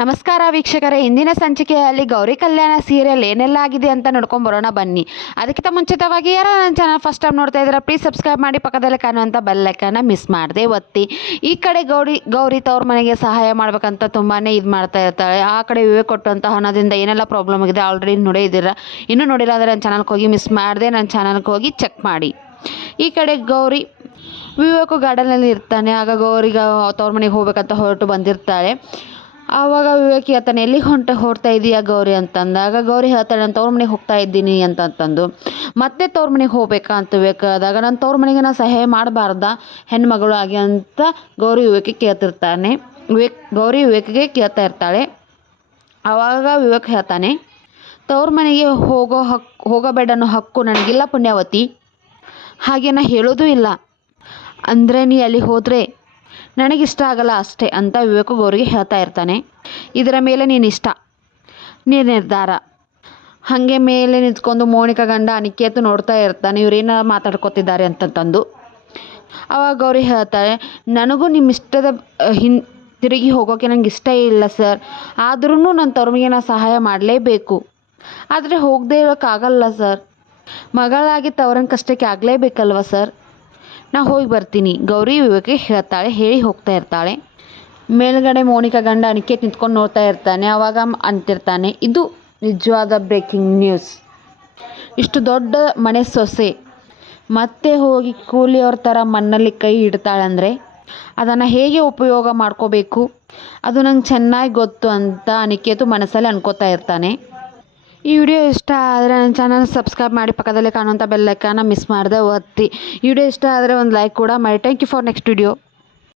ನಮಸ್ಕಾರ ವೀಕ್ಷಕರೇ, ಇಂದಿನ ಸಂಚಿಕೆಯಲ್ಲಿ ಗೌರಿ ಕಲ್ಯಾಣ ಸೀರಿಯಲ್ ಏನೆಲ್ಲ ಆಗಿದೆ ಅಂತ ನೋಡ್ಕೊಂಡು ಬರೋಣ ಬನ್ನಿ. ಅದಕ್ಕಿಂತ ಮುಂಚಿತವಾಗಿ ಯಾರು ನನ್ನ ಚಾನಲ್ ಫಸ್ಟ್ ಟೈಮ್ ನೋಡ್ತಾ ಇದ್ದೀರಾ ಪ್ಲೀಸ್ ಸಬ್ಸ್ಕ್ರೈಬ್ ಮಾಡಿ, ಪಕ್ಕದಲ್ಲಿ ಕಾಣುವಂಥ ಬೆಲ್ ಐಕಾನ್ನ ಮಿಸ್ ಮಾಡದೆ ಒತ್ತಿ. ಈ ಕಡೆ ಗೌರಿ ತವ್ರ ಮನೆಗೆ ಸಹಾಯ ಮಾಡ್ಬೇಕಂತ ತುಂಬಾ ಇದು ಮಾಡ್ತಾ ಇರ್ತಾಳೆ. ಆ ಕಡೆ ವಿವೇಕ್ ಕೊಟ್ಟಂಥ ಹಣದಿಂದ ಏನೆಲ್ಲ ಪ್ರಾಬ್ಲಮ್ ಆಗಿದೆ ಆಲ್ರೆಡಿ ನೋಡಿದ್ದೀರಾ. ಇನ್ನೂ ನೋಡಿಲ್ಲ ಅಂದರೆ ನನ್ನ ಚಾನಲ್ಗೆ ಹೋಗಿ ಮಿಸ್ ಮಾಡದೆ ನನ್ನ ಚಾನಲ್ಗೆ ಹೋಗಿ ಚೆಕ್ ಮಾಡಿ. ಈ ಕಡೆ ಗೌರಿ ವಿವೇಕು ಗಾರ್ಡನಲ್ಲಿ ಇರ್ತಾನೆ. ಆಗ ಗೌರಿಗೆ ತವ್ರ ಮನೆಗೆ ಹೋಗ್ಬೇಕಂತ ಹೊರಟು ಬಂದಿರ್ತಾಳೆ. ಆವಾಗ ವಿವೇಕ್ ಹೇಳ್ತಾನೆ, ಎಲ್ಲಿಗೆ ಹೊರಡ್ತಾ ಇದೀಯಾ ಗೌರಿ ಅಂತಂದಾಗ ಗೌರಿ ಹೇಳ್ತಾಳೆ, ನಾನು ತವ್ರ ಮನೆಗೆ ಹೋಗ್ತಾ ಇದ್ದೀನಿ ಅಂತಂದು. ಮತ್ತೆ ತವ್ರ ಮನೆಗೆ ಹೋಗ್ಬೇಕಾ ಅಂತ ವಿವೇಕ್ ಆದಾಗ, ನಾನು ತವ್ರ ಮನೆಗೆ ನಾನು ಸಹಾಯ ಮಾಡಬಾರ್ದ ಹೆಣ್ಮಗಳು ಆಗಿ ಅಂತ ಗೌರಿ ವಿವೇಕಿಗೆ ಕೇಳ್ತಿರ್ತಾನೆ. ಗೌರಿ ವಿವೇಕಿಗೆ ಕೇಳ್ತಾ ಇರ್ತಾಳೆ. ಆವಾಗ ವಿವೇಕ್ ಹೇಳ್ತಾನೆ, ತವ್ರ ಮನೆಗೆ ಹೋಗಬೇಡ ಅನ್ನೋ ಹಕ್ಕು ನನಗಿಲ್ಲ ಪುಣ್ಯಾವತಿ, ಹಾಗೆ ನಾ ಹೇಳೋದೂ ಇಲ್ಲ. ಅಂದರೆ ನೀ ಅಲ್ಲಿ ಹೋದರೆ ನನಗಿಷ್ಟ ಆಗಲ್ಲ ಅಷ್ಟೇ ಅಂತ ವಿವೇಕು ಗೌರಿಗೆ ಹೇಳ್ತಾ ಇರ್ತಾನೆ. ಇದರ ಮೇಲೆ ನೀನಿಷ್ಟ, ನೀನು ನಿರ್ಧಾರ. ಹಾಗೆ ಮೇಲೆ ನಿಂತ್ಕೊಂಡು ಮೋನಿಕಾ ಗಂಡ ಅನಿಕೇತ್ ನೋಡ್ತಾ ಇರ್ತಾನೆ, ಇವರೇನ ಮಾತಾಡ್ಕೊತಿದ್ದಾರೆ ಅಂತಂದು. ಅವಾಗ ಗೌರಿ ಹೇಳ್ತಾಳೆ, ನನಗೂ ನಿಮ್ಮ ಇಷ್ಟದ ತಿರುಗಿ ಹೋಗೋಕ್ಕೆ ನಂಗೆ ಇಷ್ಟ ಇಲ್ಲ ಸರ್, ಆದ್ರೂ ನನ್ನ ತವ್ರಿಗೆ ನಾನು ಸಹಾಯ ಮಾಡಲೇಬೇಕು. ಆದರೆ ಹೋಗದೇ ಇರೋಕ್ಕಾಗಲ್ಲ ಸರ್, ಮಗಳಾಗಿ ತವರನ ಕಷ್ಟಕ್ಕೆ ಆಗಲೇಬೇಕಲ್ವ ಸರ್, ನಾ ಹೋಗಿ ಬರ್ತೀನಿ ಗೌರಿ ವಿವೇಕಿಗೆ ಹೇಳ್ತಾಳೆ. ಹೇಳಿ ಹೋಗ್ತಾ ಇರ್ತಾಳೆ. ಮೇಲ್ಗಡೆ ಮೋನಿಕಾ ಗಂಡ ಅನಿಕೇತ್ ನಿಂತ್ಕೊಂಡು ನೋಡ್ತಾ ಇರ್ತಾನೆ. ಆವಾಗ ಅಂತಿರ್ತಾನೆ, ಇದು ನಿಜವಾದ ಬ್ರೇಕಿಂಗ್ ನ್ಯೂಸ್. ಇಷ್ಟು ದೊಡ್ಡ ಮನೆ ಸೊಸೆ ಮತ್ತೆ ಹೋಗಿ ಕೂಲಿಯವ್ರ ಥರ ಮಣ್ಣಲ್ಲಿ ಕೈ ಇಡ್ತಾಳಂದರೆ ಅದನ್ನು ಹೇಗೆ ಉಪಯೋಗ ಮಾಡ್ಕೋಬೇಕು ಅದು ನಂಗೆ ಚೆನ್ನಾಗಿ ಗೊತ್ತು ಅಂತ ಅನಿಕೇತು ಮನಸ್ಸಲ್ಲಿ ಅನ್ಕೋತಾ ಇರ್ತಾನೆ. ಈ ವಿಡಿಯೋ ಇಷ್ಟ ಆದರೆ ನನ್ನ ಚಾನಲ್ ಸಬ್ಸ್ಕ್ರೈಬ್ ಮಾಡಿ, ಪಕ್ಕದಲ್ಲೇ ಕಾಣುವಂಥ ಬೆಲ್ ಐಕಾನ್ನ ಮಿಸ್ ಮಾಡದೆ ಒತ್ತಿ. ಈ ವಿಡಿಯೋ ಇಷ್ಟ ಆದರೆ ಒಂದು ಲೈಕ್ ಕೂಡ ಮಾಡಿ. Thank you for next video.